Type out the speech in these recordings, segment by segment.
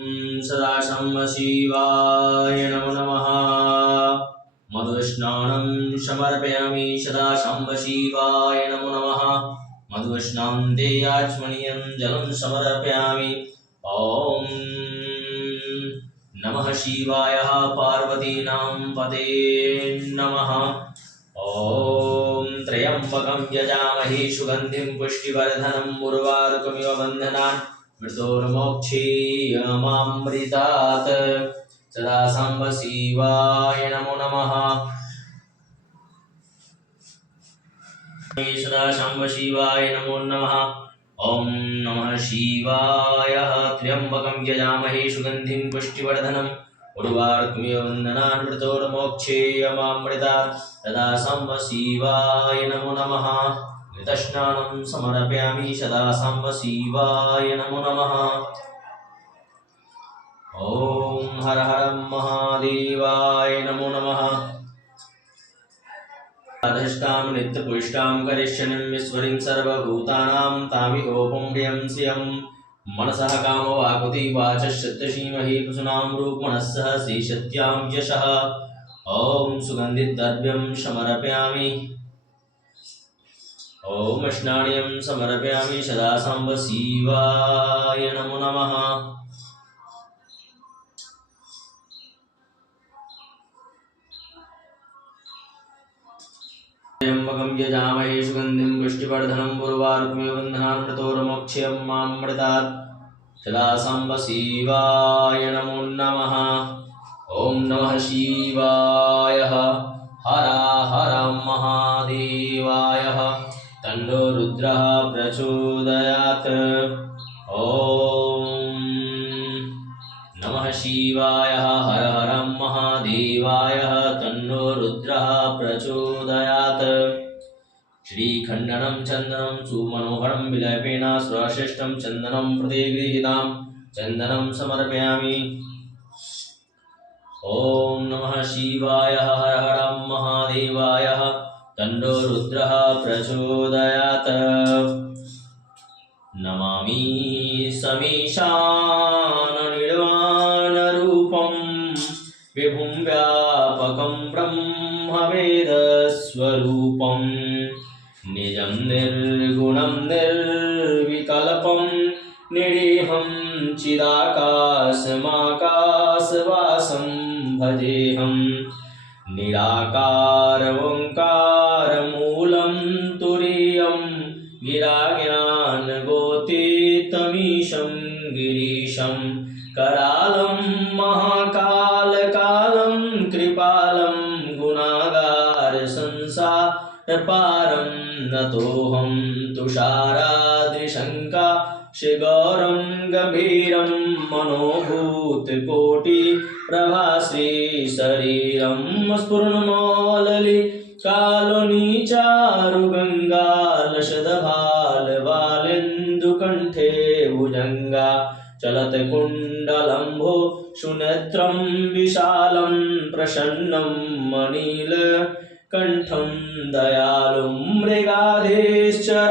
सदा शिवाय नमो नमः। मधुस्नानं समर्पयामि सदा शिवाय नमो नमः। मधुस्नान्ते आचमनीयं जलं समर्पयामि। ॐ नमः शिवाय पार्वतीनां पते नमः। ॐ त्र्यम्बकं यजामहे सुगन्धिं पुष्टिवर्धनम् उर्वारुकमिव बन्धनान् मृत्योर्मोक्षीयमामृतात्। सदा सांब शिवाय नमो नमः। सदा सांब शिवाय नमो नमः। ॐ नमः शिवाय। त्र्यम्बकं यजामहे सुगन्धिं पुष्टिवर्धनम् उर्वारुकमिव बन्धनान् मृत्योर्मोक्षीयमामृतात्। सदा सांब शिवाय नमो नमः। घृतस्नानं समर्पयामि सदा सांब शिवाय नमो नमः। ॐ हर हर महादेवाय नमो नमः। अधष्टां नित्यपुष्टां करिष्यनीं ईश्वरीं सर्वभूतानां तामिकोपं प्रियं श्रियं मनसः कामवाकुति वाचश्चेत्तसीमहि कुसुनां रूपमनस्सः श्रीसत्यां यशः। ॐ सुगन्धिद्रव्यं समर्पयामि। ॐ स्नानीयं समर्पयामि सदा सांब शिवाय नमो नमः। त्र्यम्बकं यजामहे सुगन्धिं पुष्टिवर्धनम् उर्वारुकमिव बन्धनान् मृत्योर्मोक्षीयमामृतात्। सदा सांब शिवाय नमो नमः। ॐ नमः शिवाय। हर हर महादेवाय। तन्नो रुद्रः प्रचोदयात्। ॐ नमः शिवाय। हर हर महादेवाय। तन्नो रुद्रः प्रचोदयात्। श्रीखण्डनं चन्दनं सुमनोहरं विलेपेन स्वश्रेष्ठं चन्दनं प्रतिगृहीतां चन्दनं समर्पयामि। ॐ नमः शिवाय। हर हर महादेवाय। तन्नो रुद्रः प्रचोदयात्। नमामि समीशाननिर्वाणरूपं विभुं व्यापकं ब्रह्मवेदस्वरूपं निजं निर्गुणं निर्विकल्पं निरीहं चिदाकाशमाकाशवासं भजेऽहं। निराकार ओङ्कारमूलं तुरीयं गिराज्ञानगोतीतमीशं गिरीशं करालं महाकालकालं कृपालं गुणागार संसारपारं नतोऽहं तुषाराद्रिशङ्का शिगौरं गम्भीरं मनोभूतकोटि प्रभाश्री शरीरं स्फुरन्मौलि कालोनीचारु गङ्गालशदभाल बालेन्दुकण्ठे भुजङ्गा चलत्कुण्डलम्भो सुनेत्रं विशालं प्रसन्नं मणिलकण्ठं दयालुं मृगाधीश्चराणां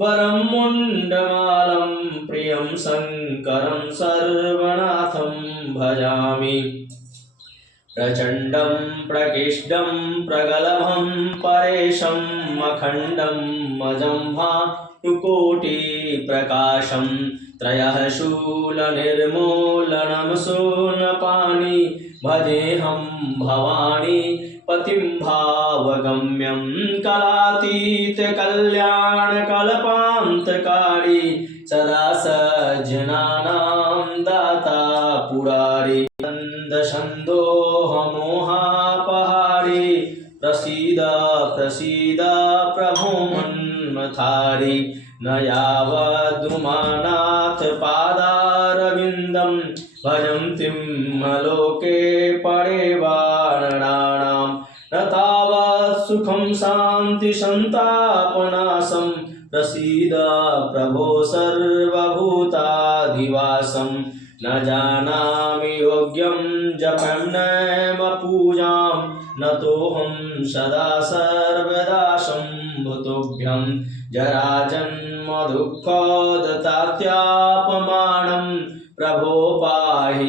वरं मुण्डमालं प्रियं शङ्करं सर्वनाथं भजामि। प्रचण्डं प्रकृष्टं प्रगल्भं परेशं अखण्डं अजम्भानुकोटिप्रकाशं त्रयः शूलनिर्मूलनं शूलपाणि भजेऽहं भवानी पतिं भावगम्यं कलातीतकल्याणकल्पान्तकारी सदा सज्जनानां दाता पुरारी छन्दोहमोहापहारी प्रसीद प्रसीद प्रभो मन्मथारी न यावदुमानाथ पादारविन्दं भजन्तीं लोके परेवाणानां न तावत् सुखं शान्ति सन्तापनाशं प्रसीद प्रभो सर्वभूताधिवासं न जानामि योग्यं जपन्नेम पूजां नतोऽहं सदा सर्वदा शम्भुतोभ्यं जराजन्म दुःखोदतात्यापमानं प्रभो पाहि